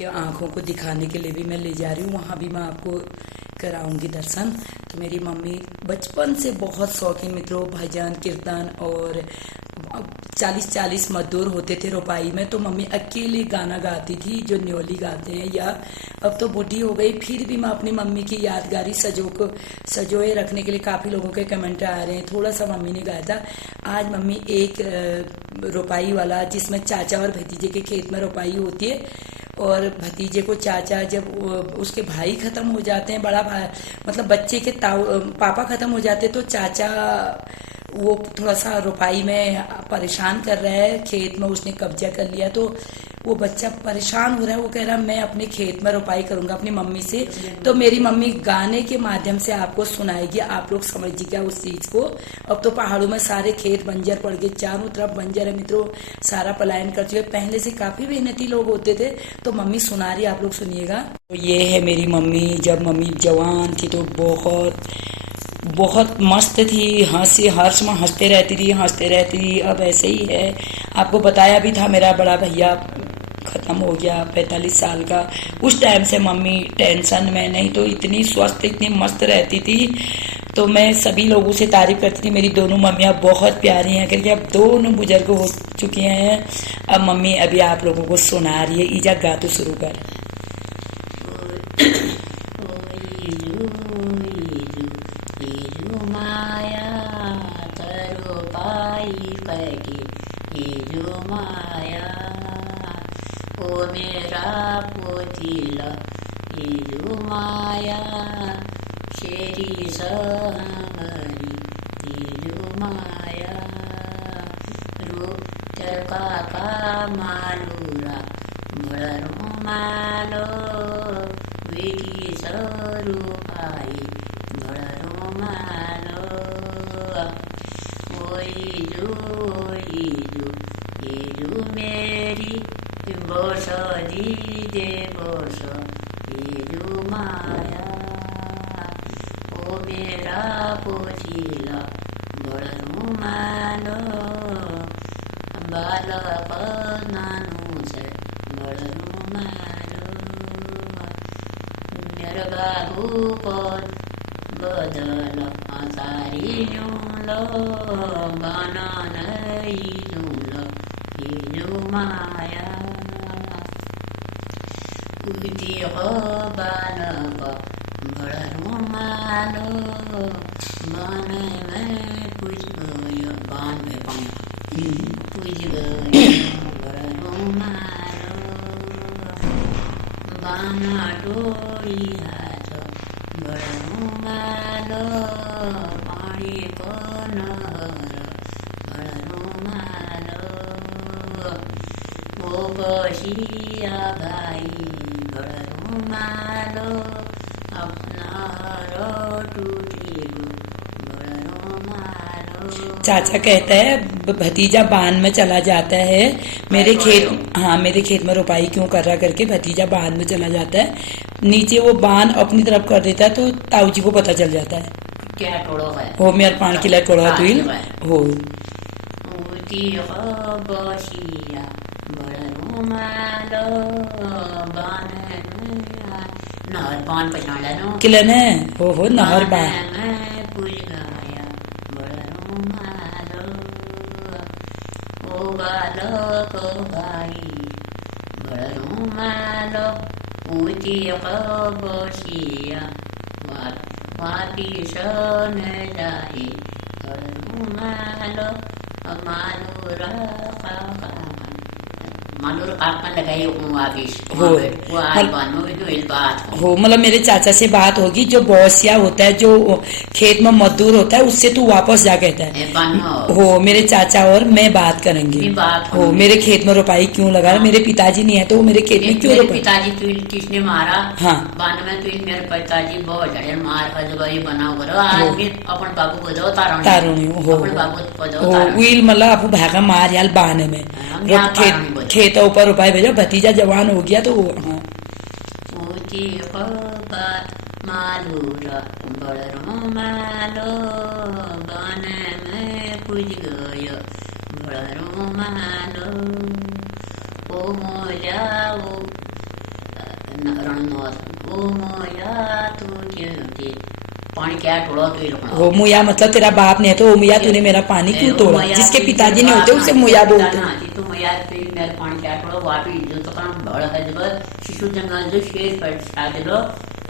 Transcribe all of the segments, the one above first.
कि आँखों को दिखाने के लिए भी मैं ले जा रही हूँ, वहाँ भी मैं आपको कराऊंगी दर्शन। तो मेरी मम्मी बचपन से बहुत शौकीन, मित्रों, भजन कीर्तन और 40-40 मजदूर होते थे रोपाई में, तो मम्मी अकेले गाना गाती थी जो न्योली गाते हैं। या अब तो बूढ़ी हो गई, फिर भी मैं अपनी मम्मी की यादगारी सजोए रखने के लिए, काफ़ी लोगों के कमेंट आ रहे हैं, थोड़ा सा मम्मी ने गाया था। आज मम्मी एक रोपाई वाला, जिसमें चाचा और भतीजे के खेत में रोपाई होती है, और भतीजे को चाचा, जब उसके भाई खत्म हो जाते हैं, बड़ा भाई मतलब बच्चे के पापा खत्म हो जाते, तो चाचा वो थोड़ा सा रोपाई में परेशान कर रहा है, खेत में उसने कब्जा कर लिया, तो वो बच्चा परेशान हो रहा है, वो कह रहा है मैं अपने खेत में रोपाई करूंगा अपनी मम्मी से। तो मेरी मम्मी गाने के माध्यम से आपको सुनाएगी, आप लोग समझिएगा उस चीज को। अब तो पहाड़ों में सारे खेत बंजर पड़ गए, चारों तरफ बंजर है मित्रों, सारा पलायन कर चुके। पहले से काफी मेहनती लोग होते थे, तो मम्मी सुना रही, आप लोग सुनिएगा। तो ये है मेरी मम्मी, जब मम्मी जवान थी तो बहुत मस्त थी, हर्ष में हंसते रहती थी। अब ऐसे ही है, आपको बताया भी था, मेरा बड़ा भैया खत्म हो गया 45 साल का। उस टाइम से मम्मी टेंशन में, नहीं तो इतनी स्वस्थ, इतनी मस्त रहती थी। तो मैं सभी लोगों से तारीफ करती थी, मेरी दोनों मम्मियाँ बहुत प्यारी हैं, क्योंकि अब दोनों बुजुर्ग हो चुके हैं। अब मम्मी अभी आप लोगों को सुना रही है, ईजा गा तो शुरू कर। माया ओ मेरा पोतीला इजू माया शेरी सहमरी इजू माया रूप काका मालूरा बळरू मालो विठी स्वरूपाई बळरू मालो ओईजू इजू मेरी बोस दीजे बोस इजू माया ओ मेरा पोछीला बळरू मालो बालक नानू से बळरू मालो मेरे बाबू पर बदल सारी लो बना नहीं इजू माया उदी हो बालक बळरू मालो बन में पूछ गयो बान में पूछ गयो बळरू मालो बाना डोरी हाथ बळरू मालो पानी को नहर बळरू मालो ओ बसिया भाई बळरू मालो अपना हर टूटी बळरू मालो। चाचा कहता है भतीजा बान में चला जाता है, मेरे खेत में रोपाई क्यों कर रहा करके भतीजा बान में चला जाता है, नीचे वो बान अपनी तरफ कर देता है, तो ताऊ जी को पता चल जाता है क्या टोड़ो है हो मेरे पान की लाइट टोड़ा तुइल हो बसिया बळरू मालो बान नहर बान पछाड़ लो किलन है हो नहर बान पूछ गया बळरू मालो ओ बालक भाई बळरू मालो पूछी बसिया वापी सन जाए बळरू मालो मालूर काकन लगाई वापिस हो मतलब मेरे चाचा से बात होगी, जो बॉसिया होता है, जो खेत में मजदूर होता है, उससे तू वापस जा कहता है हो मेरे चाचा और मैं बात करेंगे हो मेरे खेत में रोपाई क्यों लगा रहा, मेरे पिताजी नहीं है तो वो मेरे खेत में क्यों रोपाई। पिताजी तुझ किसने मारा? हाँ बान में तुझ मेरे पिताजी बहुत झड़े मार कर बनाओ करो आज भी अपन बाबू को दो तारुणी हो अपन बाबू को दो तारुणी मतलब आप भागा मार याल बाने में खेतों ऊपर रुपए भेजो, भतीजा जवान हो गया तो मालूरा बळरू मालो बन में पूछ गयो बळरू मालो ओ मोजाओ रणनौत ओ मोया तू क्यों पानी क्या तोड़ा तो ये लोग वो मुया मतलब तेरा बाप ने तो मुया तूने मेरा पानी क्यों तोड़ा, जिसके पिताजी ने होते उसे मुया बोलते हैं। तो मुया तो मेरा पानी क्या तोड़ा वापी जो तो काम बड़ा है जब शिशु जंगल जो शेर पर शादी लो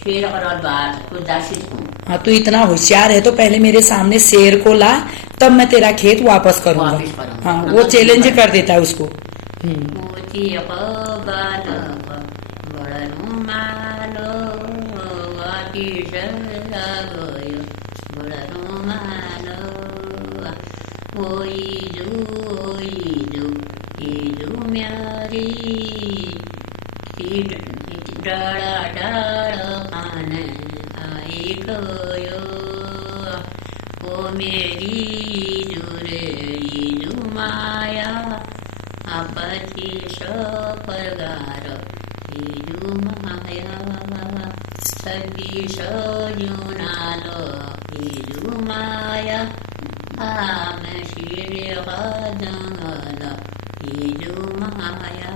शेर और बात को दाशित हूँ। हाँ तू इतना होशियार है तो पहले मेरे सामने शेर को ला, तब मैं तेरा खेत वापस करूंगा। हाँ वो चैलेंज कर देता है उसको। डाड़ा डाड़ा खान आई गयो ओ मेरी जुरे माया आपती सपरगार माया सभी सजुनालो माया आम शिर जंगल माया।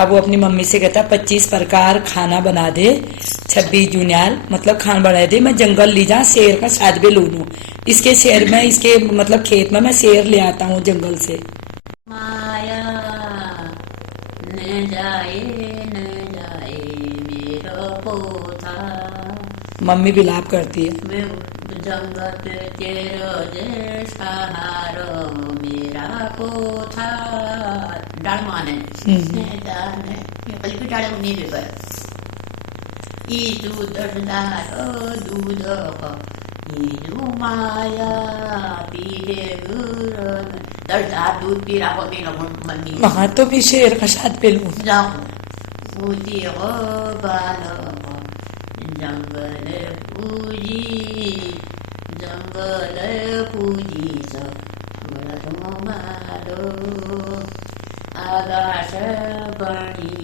अब वो अपनी मम्मी से कहता 25 प्रकार खाना बना दे, 26 जूनियार मतलब खाना बना दे, मैं जंगल ले जा शेर का शाद भी लू लूं, इसके शेर में इसके मतलब खेत में मैं शेर ले आता हूँ जंगल से। माया न जाए मेरा पोथा, मम्मी विलाप करती है। मैं जंगल तेरो जे सहारो मेरा पोथा डाल माने डाल कल की डाल नहीं दे पर ई दूध का ई माया पीले दूध पी रहा होती मम्मी वहां तो भी शेर का शाद पे लू जाओ बाल जंगल पूजी मालो आकाश बणी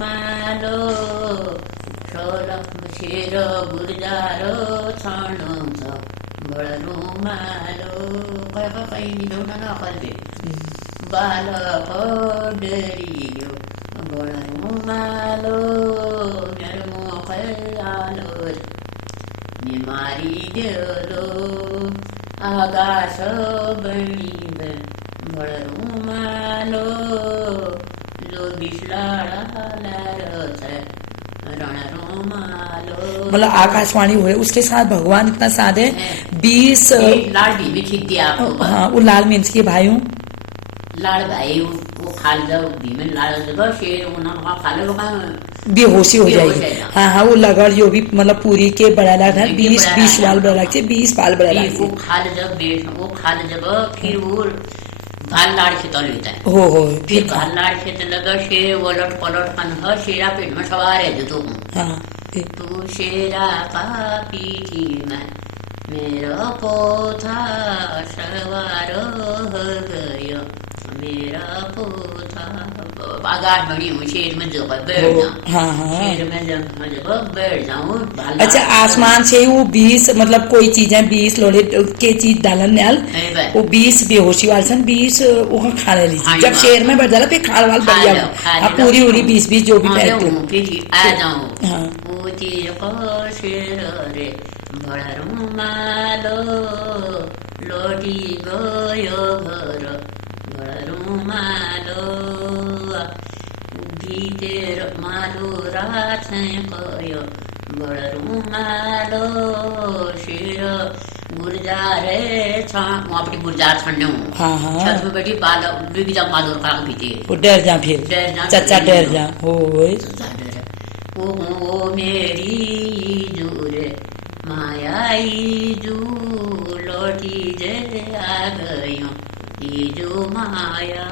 मालो शेर गुर्जारो छाणो बड़ो मालो कहीं न कर बालक डरियो बड़ो मालो नरमो खयालो निमारी गेलो आकाश बणी बड़ो मालो जो बिस्लाड़ा मतलब आकाशवाणी हो रही उसके साथ भगवान इतना साध है 20 लाल भी ठीक दिया आपको। हाँ वो लाल मीन्स के भाई हूँ लाल भाई वो खा जाओ भीमन लाल जगह शेर वो ना खा लो बेहोशी हो जाएगी। हाँ हाँ वो लगड़ जो भी मतलब पूरी के बड़ा लाग है 20 बाल बड़ा लगते 20 बाल बड़ा लगते वो खा जब फिर वो भाल लाड़ खेत लेता है हो फिर भाल लाड़ खेत लगा शेर वलट पलट खन शेरा पेट में सवार है जो हाँ तू शेरा का पीठी में मेरा पोथा सवार हो गया मेरा पोथा आगार बड़ी हूँ शेर में जब बैठ जाऊँ। हाँ शेर में जब बैठ जाऊँ। अच्छा आसमान से वो 20 मतलब कोई चीजें 20 लोड़े के चीज डालन नाल वो 20 बेहोशी वाल सन 20 वो खा ले लीजिए जब शेर में बैठ जाला फिर खाल वाल बढ़िया पूरी उड़ी 20 जो भी बैठते हो फिर आ जाऊँ। हाँ वो शेर रे बड़ा मालो लोटी गयो घर बड़ा मालो भीतर मालो रात कयो बड़ो मालो शेर गुर्जारे छान वहाँ पे गुर्जार छानने हूँ। हाँ हाँ छत में बैठी बाल डूब जा मालो का भीते वो डर जा फिर चाचा डर जा ओ मेरी जूरे मायाई जू लौटी जे आ गयो ये जो माया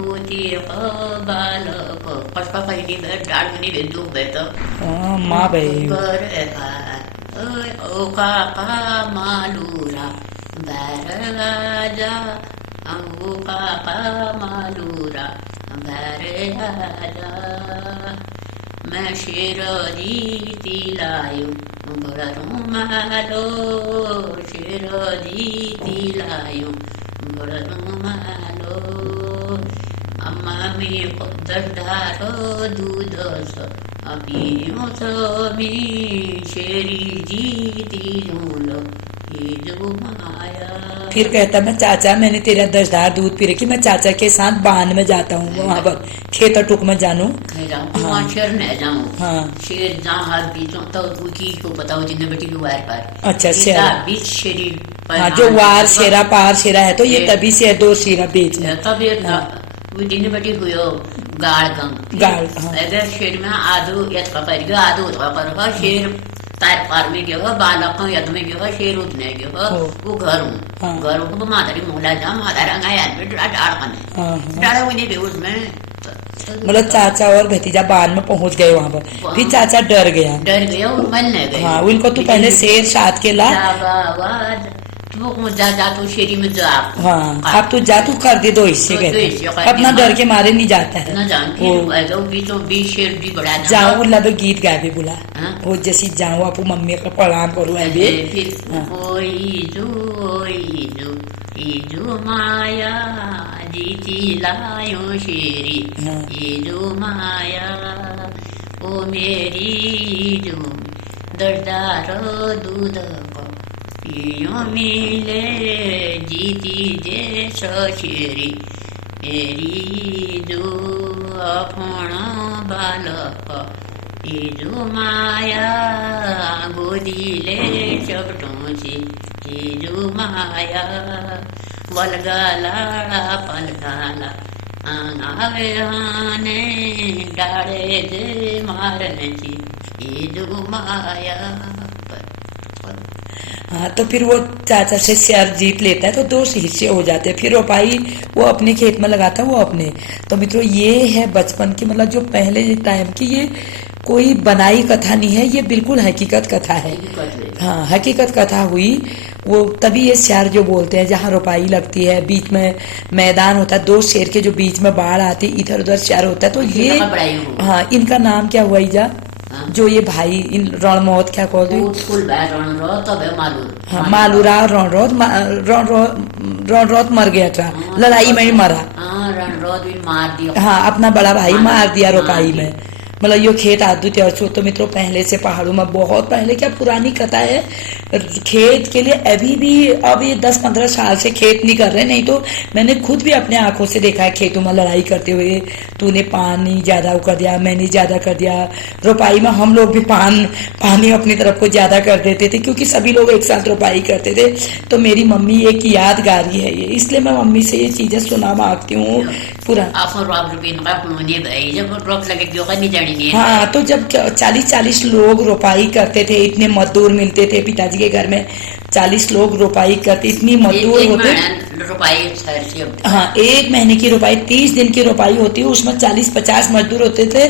ऊटी बालक पसपा पहली बैठ डाल नहीं बेदू बैठो माँ भाई ओ काका मालूरा बैर राजा ओ काका मालूरा बैर राजा मैं शेर जीती लायू बड़ो मालो शेर जीती लायू बड़ो मालो अम्मा मी दसधार दूध अपियोस मी शेरी जीती झूल ये जो माया। फिर कहता मैं चाचा मैंने तेरा दसधार दूध पी रखी, मैं चाचा के साथ बान में जाता हूँ वहाँ पर खेत टुक में जानू। हाँ। शेर न जाऊँ। हाँ। शेर जहाँ हर बीचों तो की को पता हो जिन्हें बेटी को वार पार। अच्छा शेरा बीच शेरी। हाँ जो वार शेरा पार शेरा है तो ये तभी से है दो शेरा बीच में। तब ये वो जिन्हें बेटी हुई गाड़ गंग गाड़। अगर शेर में आधो यथ का पर गया आधो उठा पर शेर तार पार में गया बालक यद में गया शेर उठने गया वो घर हूँ। हाँ। घर को माधरी मोहला जा माधर अंगायार में डाड़ बने डाड़ा हुई नहीं उसमें। मतलब चाचा और भतीजा बान में पहुंच गए वहाँ पर, फिर चाचा डर गया वो मरने गए। हाँ उनको तू पहले शेर साथ के ला। वो जा तो शेरी में जा। हाँ अब तू जा तू कर दे दो हिस्से गए, अपना डर के मारे नहीं जाता है ना जान बीचों बीच शेर भी बड़ा जाऊँ लब गीत गा भी बोला वो जैसी जाऊँ आपू मम्मी का प्रणाम करूँ जो माया जीती लायो शेरी ये जो माया ओ मेरी जो दर्दार दूध पियो मिले जीती जे शेरी मेरी जो अपन बालक ये जो माया गोदी ले चपटों से ये जो माया वलगाला पलगाला आवे आने डाले दे मारने की ये जो माया। हाँ तो फिर वो चाचा से शेर जीत लेता है तो दो हिस्से हो जाते हैं, फिर रोपाई वो अपने खेत में लगाता है वो अपने। तो मित्रों ये है बचपन की मतलब जो पहले टाइम की, ये कोई बनाई कथा नहीं है, ये बिल्कुल हकीकत कथा है। हाँ हकीकत कथा हुई वो तभी ये शेर जो बोलते हैं जहाँ रोपाई लगती है बीच में मैदान होता है, दो शेर के जो बीच में बाढ़ आती इधर उधर शेर होता है तो ये हाँ इनका नाम क्या हुआ ईजा जो ये भाई इन रणमौत क्या कहते हाँ मालूरा रणरौत मर गया था लड़ाई में ही मरा। मार दिया हाँ अपना बड़ा भाई मार दिया रोपाई में। मतलब यो खेत आदुत्य और तो मित्रों पहले से पहाड़ों में बहुत पहले क्या पुरानी कथा है खेत के लिए अभी भी अब ये 10-15 साल से खेत नहीं कर रहे, नहीं तो मैंने खुद भी अपने आंखों से देखा है खेतों में लड़ाई करते हुए, तूने पानी ज्यादा कर दिया मैंने ज्यादा कर दिया। रोपाई में हम लोग भी पानी अपनी तरफ को ज्यादा कर देते थे क्योंकि सभी लोग एक साथ रोपाई करते थे। तो मेरी मम्मी एक यादगारी है ये, इसलिए मैं मम्मी से ये चीजें सुना मांगती हूँ पूरा। हाँ तो जब 40-40 लोग रोपाई करते थे, इतने मजदूर मिलते थे पिताजी के घर में 40 लोग रोपाई करते, इतनी मजदूर होते। हाँ एक महीने की रोपाई 30 दिन की रोपाई होती है, उसमें 40-50 मजदूर होते थे।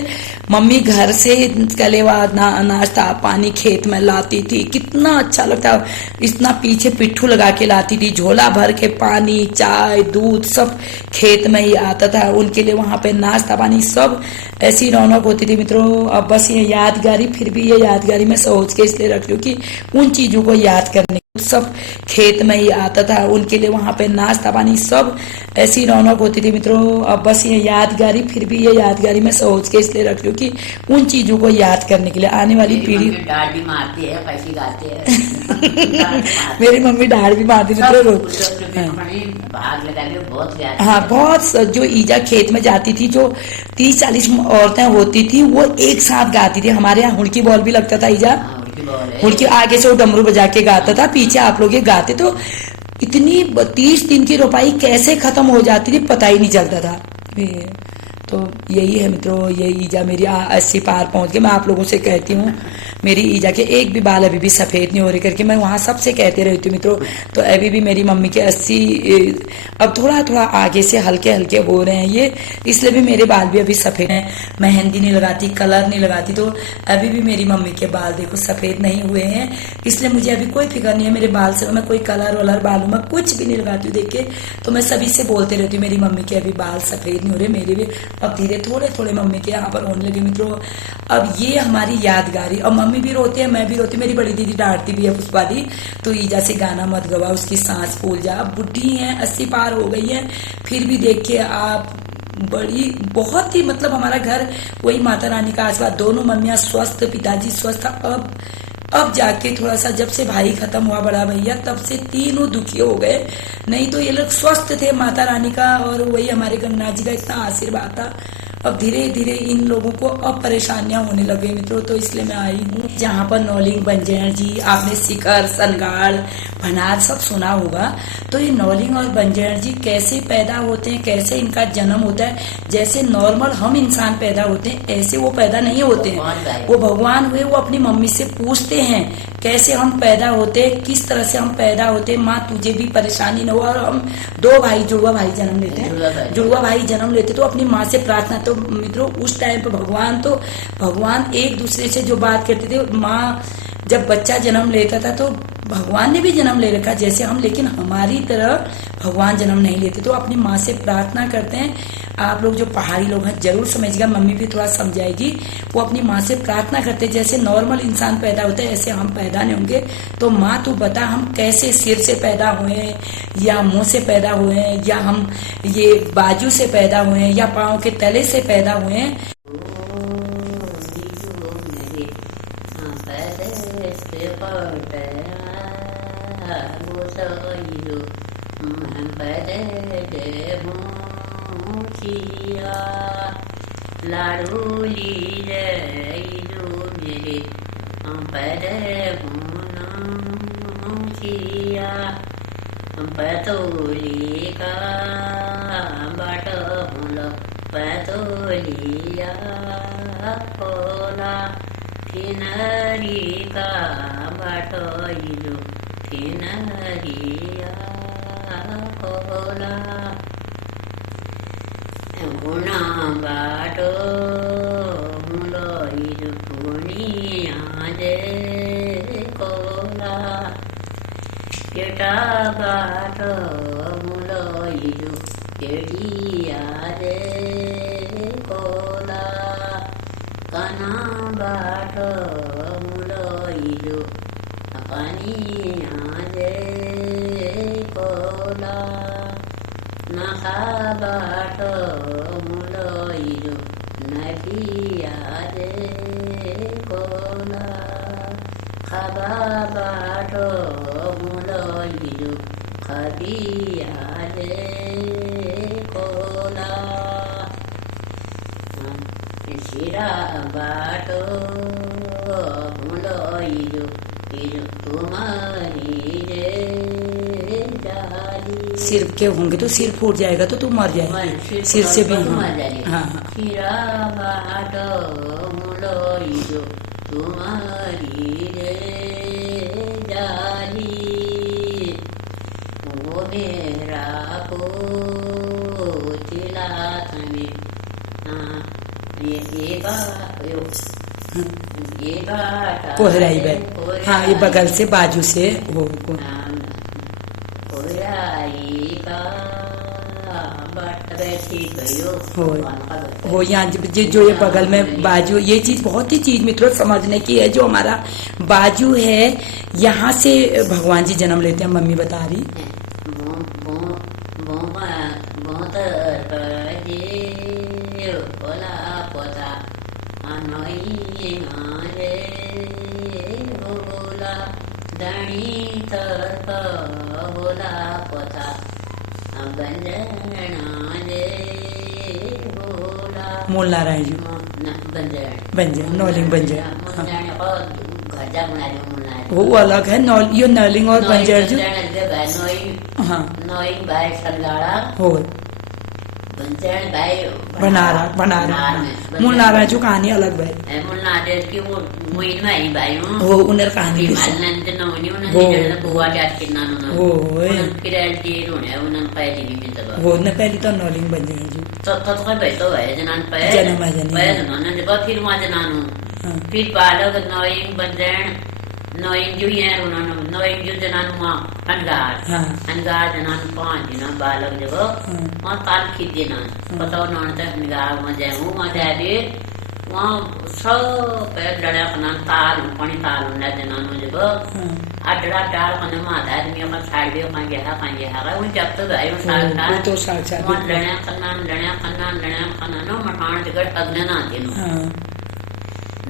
मम्मी घर से कलेवा नाश्ता पानी खेत में लाती थी, कितना अच्छा लगता, इतना पीछे पिट्ठू लगा के लाती थी, झोला भर के पानी चाय दूध सब खेत में ही आता था उनके लिए, वहां पे नाश्ता पानी सब ऐसी रौनक होती थी मित्रों। अब बस ये यादगारी, फिर भी ये यादगारी मैं सोच के इसलिए रखती हूँ कि उन चीजों को याद करने सब खेत में ही आता था उनके लिए, वहां पे नाश्ता पानी सब ऐसी रौनक होती थी मित्रों। अब बस ये यादगारी, फिर भी ये यादगारी मैं सोच के इसलिए रखती हूँ कि उन चीजों को याद करने के लिए आने वाली पीढ़ी। डांट भी मारती है, कैसी गाती है मेरी मम्मी डांट भी मारती मित्रों। भाग लगा के बहुत हाँ बहुत जो ईजा खेत में जाती थी, जो 30-40 औरतें होती थी वो एक साथ गाती थी। हमारे यहाँ हुड़की बॉल भी लगता था ईजा, हुड़की आगे से वो डमरू बजा के गाता था, पीछे आप लोग ये गाते। तो इतनी 30 दिन की रोपाई कैसे खत्म हो जाती थी पता ही नहीं चलता था। तो यही है मित्रों, ये ईजा मेरी 80 पार पहुंच गई। मैं आप लोगों से कहती हूँ मेरी ईजा के एक भी बाल अभी भी सफेद नहीं हो रहे करके मैं वहां सबसे कहते रहती हूँ मित्रों। तो अभी भी मेरी मम्मी के 80 अब थोड़ा थोड़ा आगे से हल्के हल्के हो रहे हैं ये, इसलिए भी मेरे बाल भी अभी सफेद हैं। मेहंदी नहीं लगाती, कलर नहीं लगाती, तो अभी भी मेरी मम्मी के बाल देखो सफेद नहीं हुए हैं, इसलिए मुझे अभी कोई फिक्र नहीं है मेरे बाल से। मैं कोई कलर वलर बालों में कुछ भी नहीं लगाती हूँ। देख के तो मैं सभी से बोलते रहती हूँ मेरी मम्मी के अभी बाल सफेद नहीं हो रहे, मेरे भी अब धीरे थोड़े थोड़े मम्मी के यहाँ पर होने लगे मित्रों। अब ये हमारी यादगारी, और मम्मी भी रोती है मैं भी रोती, मेरी बड़ी दीदी डांटती भी है पुष्पा दी, तो ईजा से गाना मत गवा, उसकी सांस फूल जा। अब बुढ़ी है, 80 पार हो गई है, फिर भी देख के आप बड़ी बहुत ही मतलब हमारा घर वही माता रानी का आशीर्वाद, दोनों मम्मियाँ स्वस्थ, पिताजी स्वस्थ। अब जाके थोड़ा सा जब से भाई खत्म हुआ बड़ा भैया, तब से तीनों दुखी हो गए, नहीं तो ये लोग स्वस्थ थे माता रानी का और वही हमारे गंगनाथ जी का इतना आशीर्वाद था। अब धीरे धीरे इन लोगों को अब परेशानियां होने लगे मित्रों, तो इसलिए मैं आई हूँ जहाँ पर नौलिंग बंजैण जी, आपने सिकर, सनगाड़, भनार सब सुना होगा। तो ये नौलिंग और बंजैण जी कैसे पैदा होते हैं, कैसे इनका जन्म होता है। जैसे नॉर्मल हम इंसान पैदा होते हैं, ऐसे वो पैदा नहीं होते हैं, वो भगवान हुए। वो अपनी मम्मी से पूछते हैं कैसे हम पैदा होते, किस तरह से हम पैदा होते, माँ तुझे भी परेशानी न हो। और हम दो भाई, जुड़वा भाई जन्म लेते हैं, जुड़वा भाई जन्म लेते तो अपनी माँ से प्रार्थना। तो मित्रों उस टाइम पे भगवान एक दूसरे से जो बात करते थे, माँ जब बच्चा जन्म लेता था तो भगवान ने भी जन्म ले रखा जैसे हम, लेकिन हमारी तरह भगवान जन्म नहीं लेते, तो अपनी माँ से प्रार्थना करते हैं। आप लोग जो पहाड़ी लोग हैं जरूर समझिएगा, मम्मी भी थोड़ा समझाएगी। वो अपनी माँ से प्रार्थना करते हैं, जैसे नॉर्मल इंसान पैदा होता है ऐसे हम पैदा नहीं होंगे। तो माँ तू बता हम कैसे सिर से पैदा हुए, या मुंह से पैदा हुए, या हम ये बाजू से पैदा हुए, या पाँव के तले से पैदा हुए। लाडूली लो मेरे पैदे किया, पतोली का बाट होल पतोलिया खोला, किनारी का बाट इलो किनारिया खोला, गुना बाटो मुलो इलो पुनिया जे कोला, केटा बाटो मुलो इलो केटिया जे कोला, कना बाटो मुलो इलो कनिया जे कोला, नखा बाटो मुलो इलो नदिया जे कोला, खबा बाटो मुलो इलो खबिया जे कोला, शिरा बाटो मुलो इलो तुम्हारी जे जाली, सिर के होंगे तो सिर फूट जाएगा तो तू मर जाएगी, सिर से भी। हाँ हाँ। शिरा बाटो मुलो इलो तुम्हारी रे जाली, वो मेरा को चिला थमे ये बाटा कोहराई बैल, हाँ ये बगल से बाजू से हो कोहराई का बाट बैठी गयो हो यहाँ जो ये बगल में बाजू, ये चीज बहुत ही चीज मित्रों समझने की है। जो हमारा बाजू है यहाँ से भगवान जी जन्म लेते हैं, मम्मी बता रही। मूल नारायण जी बंजैण, नौलिंग बंजैण, वो अलग है। ये नौलिंग और बंजैण जी, हाँ हो बनारा मूल नारायण जो कहानी अलग भाई, हो उन्हें कहानी हो न पहली तो नौलिंग बंजैण जी फिर बालक नौइंग बंजैण नौइंग जो है नौइंग जो जनानु अनगार जनानु पांच जना बालक जब मां ताल खींच देना बताओ नौन तक अनगार वहां जाए वहाँ सब पैर लड़ा कना ताल पानी ताल उन्ना देना नो जब अडरा डाल कना माता आदमी का छाड़ दियो कहाँ गया वो जब तक आये वो तो साक्षात वहाँ लड़ा कना नो मठान जगह अग्नि ना देनो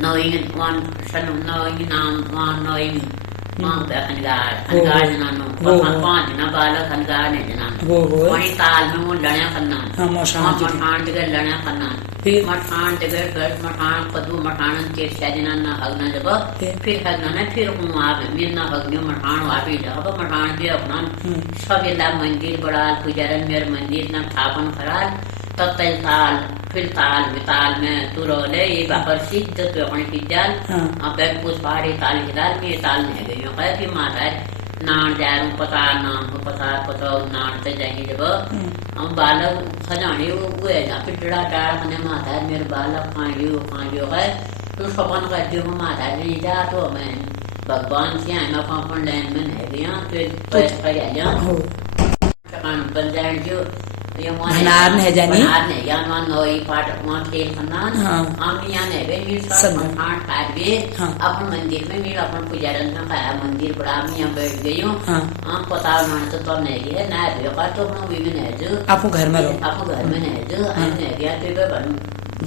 knowing one son knowing नाम वहाँ knowing वहाँ पे खनगार जनानो पांच जना बालक खनगार ने जनानो वही ताल में वो लड़ा करना मठान जगह लड़ा करना मठान जगह मठान कदू मठान के शादिना ना हगना जब फिर हगना ना फिर वहाँ पे मिलना हगनियो मठान वहाँ पे जब मठान भी अपना सब ये मंदिर बड़ा पुजारन मेरे मंदिर ना स्थापन कराल तब तक ताल फिर ताल विताल में तू रोले ये बापर सिद्ध तो अपने पिजाल अब एक कुछ पहाड़ी ताल हिदाल में ताल नहीं गई हो कि माता नान जारूं पता नाम को पता नान से जाएंगे जब हम बालक खजाने वो है जहाँ पे डरा डाल मैंने माता मेरे बालक कहाँ है तो सपन करती हूँ माता नहीं जा तो मैं भगवान से आना अपन लैंड में नहीं गया तो बन जाए जो भनार ने जानी यान मान नोई पाट वहाँ खेल खन्नान हम यहाँ ने बे मीर सब मठान पाट भी अपन मंदिर में मीर अपन पुजारन में खाया मंदिर बड़ा मैं यहाँ बैठ गई हूँ पता उन्होंने तो नहीं है ना भी का तो अपना वी में नहीं जो आपको घर में रहो आपको घर में नहीं जो नहीं गया तो बन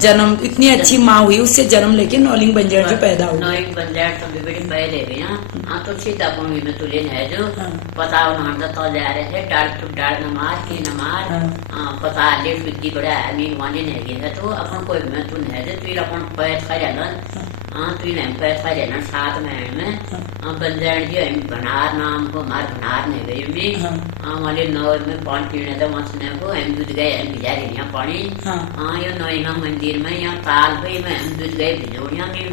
जन्म इतनी अच्छी माँ हुई उससे जन्म लेके नौलिंग बंजार जो पैदा हुई नौलिंग बंजार तो बड़ी पैदा हुई हाँ तो सीता पुण्य में तुले है जो पता उन्होंने तो जा रहे थे डाल नमाज की नमाज पता ले विधि बड़ा आदमी वाले नहीं है तो अपन कोई में तू नहीं है तो अपन पैर खा जाना तू नहीं पैर खा जाना सात महीने में बंजार जी बनार नाम को हमारे बनार नहीं गई में वाले नौर में पानी पीने तो मछने को हम दूध गए हम भिजा रही हैं पानी ये नौइंगा मंदिर में यहाँ ताल पे में हम दूध गए भिजोड़िया में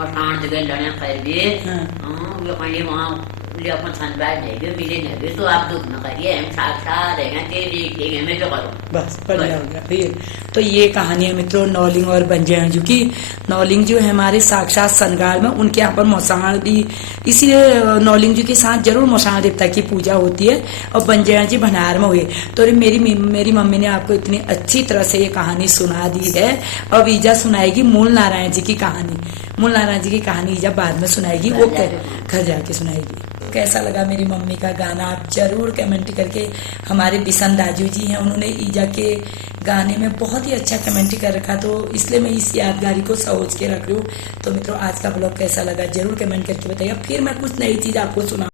मठान जगह लड़े कर दिए वहाँ अपन संबाद नहीं मिले नहीं तो आप दुख न करिए हम साक्षात रहेंगे तेरे में जो करो बस बढ़िया हो गया फिर तो ये कहानी है मित्रों नौलिंग और बंजाणजू की। नौलिंग जो है हमारे साक्षात संगार में उनके यहाँ पर मौसाण भी इसीलिए नौलिंग जी के साथ जरूर मौसाण देवता की पूजा होती है और बंजाण जी भनार में हुए। तो मेरी मम्मी ने आपको इतनी अच्छी तरह से ये कहानी सुना दी है और वीजा सुनाएगी मूल नारायण जी की कहानी। मूल नारायण जी की कहानी ईजा बाद में सुनाएगी वो घर जाके सुनाएगी। कैसा लगा मेरी मम्मी का गाना आप जरूर कमेंट करके। हमारे बिशन दाजू जी हैं उन्होंने ईजा के गाने में बहुत ही अच्छा कमेंट कर रखा तो इसलिए मैं इस यादगारी को सहोज के रख रही हूँ। तो मित्रों आज का ब्लॉग कैसा लगा जरूर कमेंट करके बताइए। फिर मैं कुछ नई चीज आपको सुना